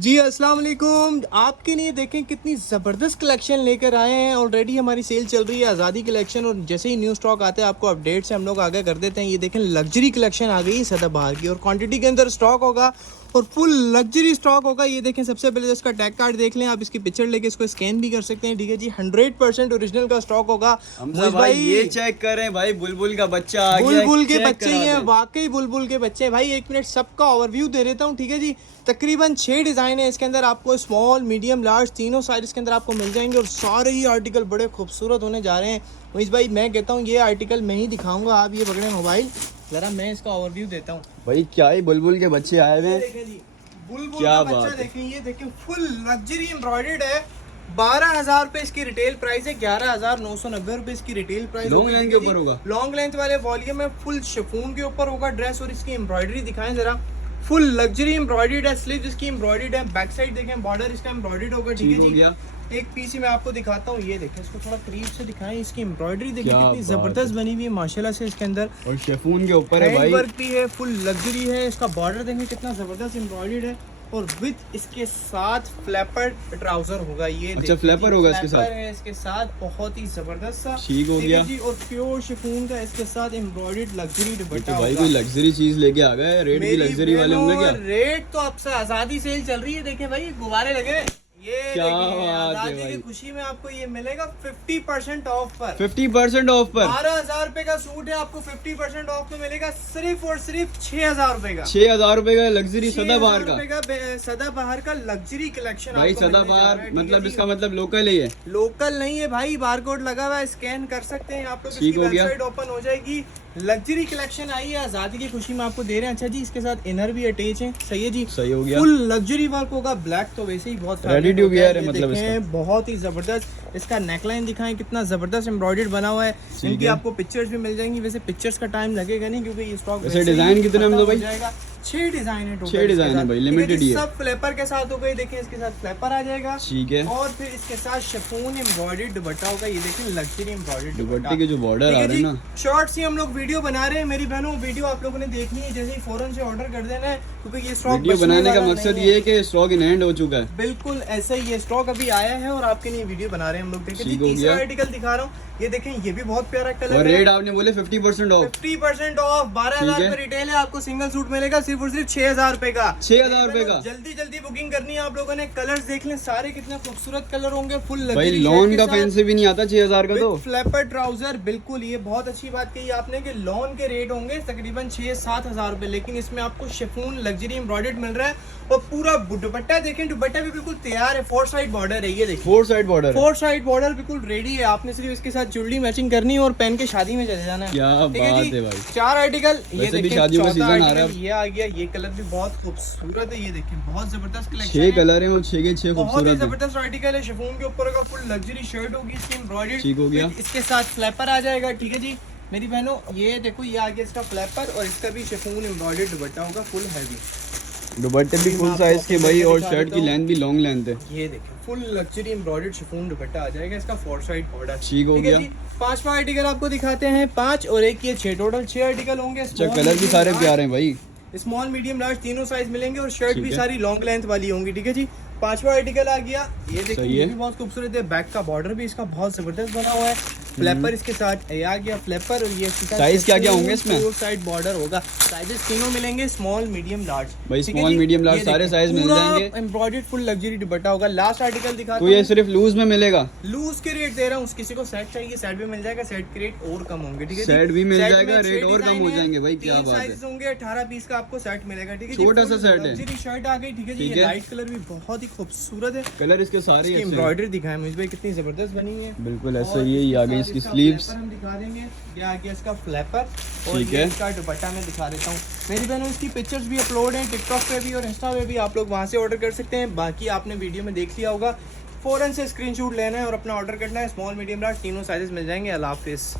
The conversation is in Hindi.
जी अस्सलाम वालेकुम। आपके लिए देखें कितनी ज़बरदस्त कलेक्शन लेकर आए हैं। ऑलरेडी हमारी सेल चल रही है आज़ादी कलेक्शन, और जैसे ही न्यू स्टॉक आता है आपको अपडेट से हम लोग आगे कर देते हैं। ये देखें लग्जरी कलेक्शन आ गई है सदाबहार की, और क्वांटिटी के अंदर स्टॉक होगा और फुल लग्जरी स्टॉक होगा। ये देखें, सबसे पहले इसका टैग कार्ड देख लें आप, इसकी पिक्चर लेके इसको स्कैन भी कर सकते हैं। ठीक है जी, 100% ओरिजिनल का स्टॉक होगा। भाई ये चेक करें भाई, बुलबुल का बच्चा आ गया, बुलबुल के बच्चे ही हैं, वाकई बुलबुल के बच्चे हैं भाई। 1 मिनट सबका ओवरव्यू दे देता हूँ। ठीक है जी, तकरीबन 6 डिज़ाइन है इसके अंदर, आपको स्मॉल मीडियम लार्ज तीनों साइज इसके अंदर आपको मिल जाएंगे, और सारे ही आर्टिकल बड़े खूबसूरत होने जा रहे हैं। वहीश भाई मैं कहता हूँ ये आर्टिकल मैं ही दिखाऊंगा, आप ये पकड़े मोबाइल, ज़रा मैं इसका ओवरव्यू देता हूँ। भाई क्या ही बुलबुल के बच्चे आए हुए हैं, बुलबुल का बच्चा देखें, ये देखें फुल लग्जरी एम्ब्रॉयडर्ड है। 12,000 रुपए इसकी रिटेल प्राइस है, 11,990 रुपए इसकी रिटेल प्राइस। लॉन्ग लेंथ के ऊपर होगा, लॉन्ग लेंथ वाले वॉल्यूम में फुल शिफॉन के ऊपर होगा ड्रेस। और इसकी एम्ब्रॉयडरी दिखाएं जरा, फुल लग्जरी एम्ब्रॉयडर्ड है। स्लीव्स इसकी एम्ब्रॉयडर्ड है, बैक साइड देखें बॉर्डर इसका एम्ब्रॉयडर्ड होगा। ठीक है जी, एक पीस मैं आपको दिखाता हूँ, ये देखें, इसको थोड़ा करीब से दिखाएं। इसकी एम्ब्रॉयडरी देखें कितनी जबरदस्त बनी हुई है माशाल्लाह से इसके अंदर, और शिफॉन के ऊपर है भाई, वर्क भी है, फुल लग्जरी है। इसका बॉर्डर देखें कितना जबरदस्त एम्ब्रॉयडर्ड है, और विद इसके साथ फ्लैपर ट्राउजर होगा। ये अच्छा फ्लैपर होगा इसके साथ, है इसके साथ बहुत ही जबरदस्त सा, ठीक हो गया जी। और प्योर शिफॉन का इसके साथ एम्ब्रॉयडर्ड लग्जरी दुपट्टा भाई, कोई लग्जरी चीज लेके आ गए। रेट भी लग्जरी वाले होंगे क्या? रेट तो आपसे आजादी सेल चल रही है, देखें भाई गुब्बारे लगे, ये क्या आजादी की खुशी में आपको ये मिलेगा 50% ऑफ पर। 50% ऑफ पर 12,000 रुपए का सूट है, आपको 50% ऑफ में मिलेगा सिर्फ और सिर्फ 6,000 रुपए का। 6,000 रुपए का लग्जरी सदाबहार का, सदाबहार का लग्जरी कलेक्शन भाई। सदाबहार मतलब इसका मतलब लोकल ही है, लोकल नहीं है भाई। बारकोड लगा हुआ है, स्कैन कर सकते हैं आप लोग, इसकी वेबसाइट ओपन हो जाएगी। लग्जरी कलेक्शन आई है, आजादी की खुशी में आपको दे रहे हैं। अच्छा जी, इसके साथ इनर भी अटैच है, सही है जी, सही हो गया। फुल लग्जरी वर्क होगा, ब्लैक तो वैसे ही बहुत रेडी टू वियर है, मतलब बहुत ही जबरदस्त। इसका नेकलाइन दिखाएं, कितना जबरदस्त एम्ब्रॉयडर्ड बना हुआ है। इनकी आपको पिक्चर्स भी मिल जाएंगी, वैसे पिक्चर्स का टाइम लगेगा नहीं क्योंकि ये स्टॉक वैसे डिजाइन कितने में भाई? 6 डिजाइन है, 6 डिजाइन है भाई, लिमिटेड ही है। सब फ्लैपर के साथ हो गए, देखें इसके साथ फ्लैपर आ जाएगा, ठीक है। और फिर इसके साथ शिफॉन एम्ब्रॉयडर्ड दुपट्टा होगा। ये देखें लग्जरी एम्ब्रॉयडर्ड दुपट्टे के जो बॉर्डर आ रहे हैं ना, शॉर्ट्स ही हम लोग वीडियो बना रहे हैं मेरी बहनों। वीडियो आप लोगों ने देखनी है, जैसे ही फौरन से ऑर्डर कर देना है, क्योंकि ये स्टॉक वीडियो बनाने का मकसद ये है कि स्टॉक इन हैंड हो चुका है। बिल्कुल ऐसा ही, ये स्टॉक अभी आया है और आपके लिए वीडियो बना रहे हैं हम लोग। देखिए तीसरा आर्टिकल दिखा रहा हूँ, ये देखें, ये भी बहुत प्यारा कलर है। रेट आपने बोले 50% ऑफ, 50% ऑफ। 12,000 रुपए रिटेल है, आपको सिंगल सूट मिलेगा सिर्फ और सिर्फ 6,000 रुपए का। 6,000 रुपए का। जल्दी जल्दी बुकिंग करनी है आप लोगों ने। कलर्स देख लें, सारे कितने खूबसूरत कलर होंगे, फुल भाई लॉन का फैंसी भी नहीं आता 6,000 का, तो फ्लैपर ट्राउजर। बिल्कुल, ये बहुत अच्छी बात कही आपने कि लॉन के रेट होंगे तकरीबन 6-7 हजार रुपए, लेकिन इसमें आपको शिफॉन लग्जरी एम्ब्रॉयडर्ड मिल रहा है। और पूरा दुपट्टा देखें, दुपट्टा भी बिल्कुल तैयार है, 4 साइड बॉर्डर है। ये देखिए 4 साइड बॉर्डर, 4 साइड बॉर्डर बिल्कुल रेडी है। आपने सिर्फ इसके साथ ज्वेलरी मैचिंग करनी है और पहन के शादी में चले जाना है। क्या बात है भाई। 4 आर्टिकल, ये देखिए शादियों का सीजन आ रहा है, ये आ गया। ये कलर भी बहुत खूबसूरत है, ये देखिए बहुत जबरदस्त कलेक्शन 6 कलर हैं और 6 के 6 बहुत खूबसूरत ही जबरदस्त आर्टिकल है। शिफॉन के ऊपर का फुल लग्जरी शर्ट होगी, इसकी एम्ब्रॉयडर्ड, ठीक हो गया। इसके साथ फ्लैपर आ जाएगा। ठीक है जी मेरी बहनों, ये देखो, ये आ गया इसका फ्लैपर, और इसका भी शिफॉन एम्ब्रॉयडर्ड दुपट्टा होगा, फुल हैवी। दुपट्टे भी फुल साइज के भाई, और शर्ट की लेंथ भी लॉन्ग लेंथ है। ये देखिए full luxury embroidered chiffon dupatta आ जाएगा, इसका 4 साइड बॉर्डर, ठीक हो गया। 5वां आर्टिकल आपको दिखाते हैं, 5 और 1 ये 6, टोटल 6 आर्टिकल होंगे। कलर भी सारे प्यारे हैं भाई, स्मॉल मीडियम लार्ज तीनों साइज मिलेंगे, और शर्ट भी सारी लॉन्ग लेंथ वाली होंगी। ठीक है जी, 5वां आर्टिकल आ गया, ये देखिए, ये भी बहुत खूबसूरत है। बैक का बॉर्डर भी इसका बहुत जबरदस्त बना हुआ है, फ्लैपर इसके साथ ये आ गया फ्लैपर, और ये साइज क्या क्या होंगे इसमें? 4 साइड बॉर्डर होगा, साइजेस तीनों मिलेंगे, स्मॉल मीडियम लार्ज। भाई स्मॉल मीडियम लार्ज सारे साइज मिल जाएंगे। एम्ब्रॉयडर्ड फुल लग्जरी दुपट्टा होगा। लास्ट आर्टिकल दिखाता हूं, तो ये सिर्फ लूज में मिलेगा, लूज के रेट दे रहा हूँ। किसी को सेट चाहिए, सेट भी मिल जाएगा, सेट के रेट और कम होंगे। ठीक है, सेट भी मिल जाएगा, रेट और कम हो जाएंगे भाई, क्या बात है। होंगे 18 पीस का आपको सेट मिलेगा। ठीक है, छोटा सा सेट है, लग्जरी शर्ट आ गई। ठीक है जी, ये लाइट कलर भी बहुत ही खूबसूरत है, कलर इसके सारे एम्ब्रॉयडरी दिखाएं मुझे भाई, कितनी जबरदस्त बनी है। बिल्कुल ऐसे ही आ गई इसकी स्लीव्स, हम दिखा देंगे। ये आ गया इसका फ्लैपर, और ठीक ये है, इसका दुपट्टा मैं दिखा देता हूँ मेरी बहनों। इसकी पिक्चर्स भी अपलोड हैं टिकटॉक पे भी और इंस्टा पे भी, आप लोग वहाँ से ऑर्डर कर सकते हैं। बाकी आपने वीडियो में देख लिया होगा, फौरन से स्क्रीनशॉट लेना है और अपना ऑर्डर करना है। स्मॉल मीडियम लार्ज तीनों साइजेस मिल जाएंगे। अल्लाह हाफिज़।